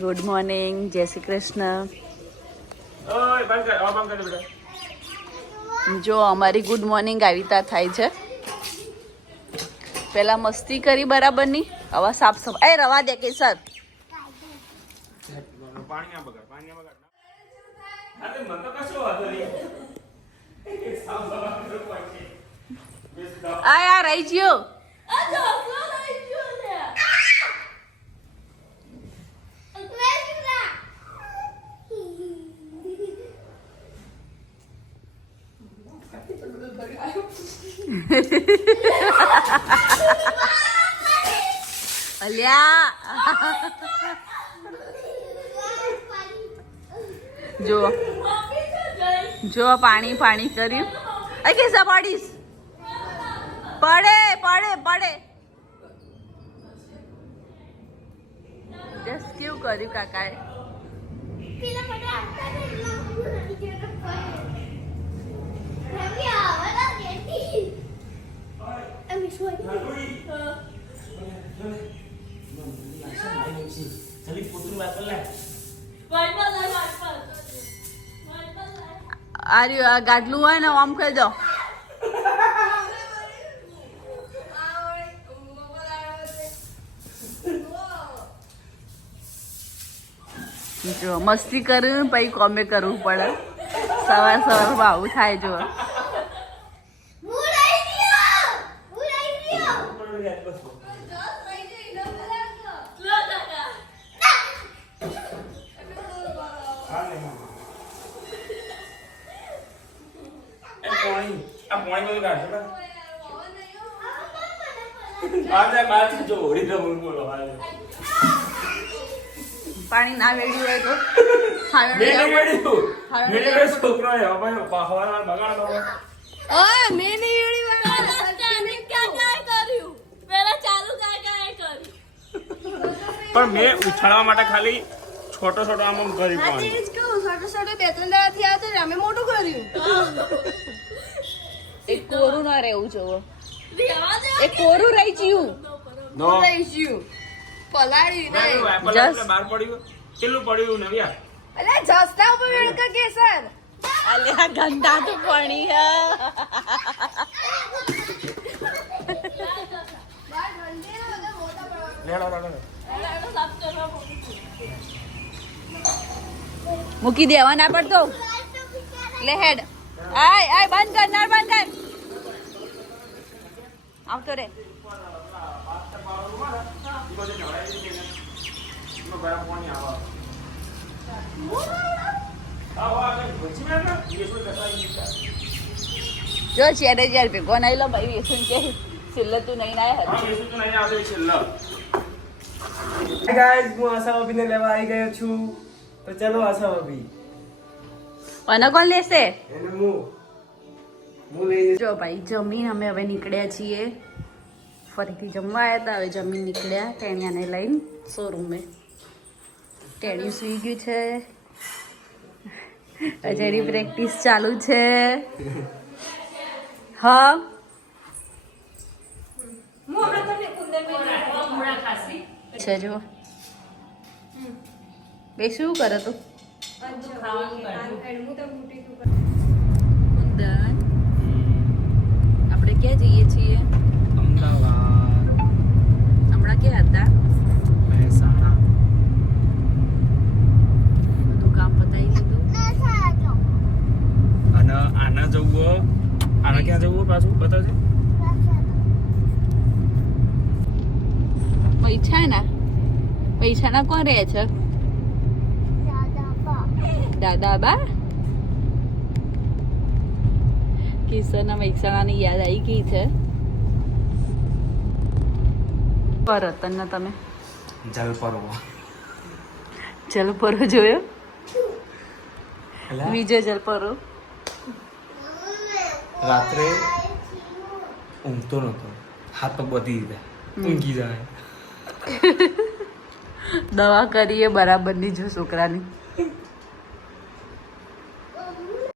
Good morning, જય શ્રી કૃષ્ણ. જો અમારી ગુડ મોર્નિંગ આવી રીતના થાય છે. પેલા મસ્તી કરી બરાબરની, હવે સાફ સફાઈ. રવા દે કેસર. આ યાર રહી ગયો. અલ્યા જો જો પાણી પાણી કર્યું. અરે કેસા પાડીશ. પડે પડે પડે. જસ્ટ કેવું કર્યું કાકાએ. આ ગાડલું હોય ને આમ કહી દો. જો મસ્તી કર્યું પછી કોમે કરવું પડે. સવાર સવારમાં આવું થાય. જો પાણી ના વેડ્યું હોય તો પણ મેં ઉછાળવા માટે ખાલી છોટો છોટો આમ કરી પાણી અમે મોટું કર્યું. એક કોરું ના રહેવું જોવો. એક કોરું રહી ગયું. બહાર પડ્યું કેટલું પડ્યું નવ્યા. અલે જસ્તા ઉપર વેડકા કેસર. અલ્યા ગંદા તો પાણી હે. મૂકી દેવા ના પડતો. લે હેડ. આય આય બંધ કર. નળ બંધ કર. આવતો રે. જો ચેડે યાર ભેગો નહીં લો ભાઈ. વેસું કે છેલ્લે તું નહીં ના ગાઈસ હું આશા ભાભીને લેવા આવી ગયો છું. તો ચલો આશા ભાભી. અને કોણ લેશે? એને હું લઈ જો ભાઈ જમીન અમે હવે નીકળ્યા છીએ. ફરીથી જમવા આવ્યા હતા. હવે જમીન નીકળ્યા ટેણિયાને લઈને શોરૂમે. ટેણિયું સુઈ ગયું છે. અજયની પ્રેક્ટિસ ચાલુ છે. હા છે જો બે શું કરે તું? આપણે ક્યાં જઈએ છીએ? અમદાવાદ. હમણાં ક્યાં હતા? મહેસાણા. બધું કામ પતાવી લીધું. અને આના જવું. આના ક્યાં જવું પાછું બતાવજો. પૈસાના કોણ રહે છે? દાદા બા. કિશોરના મહેસાણાની યાદ આવી ગઈ છે. રતનના તમે જલપરો જોયો? બીજો જલપરો રાત્રે ઊંઘતો નતો. હાથ તો બધી રીતે ઊંઘી જાય. દવા કરીએ બરાબરની જો છોકરાની.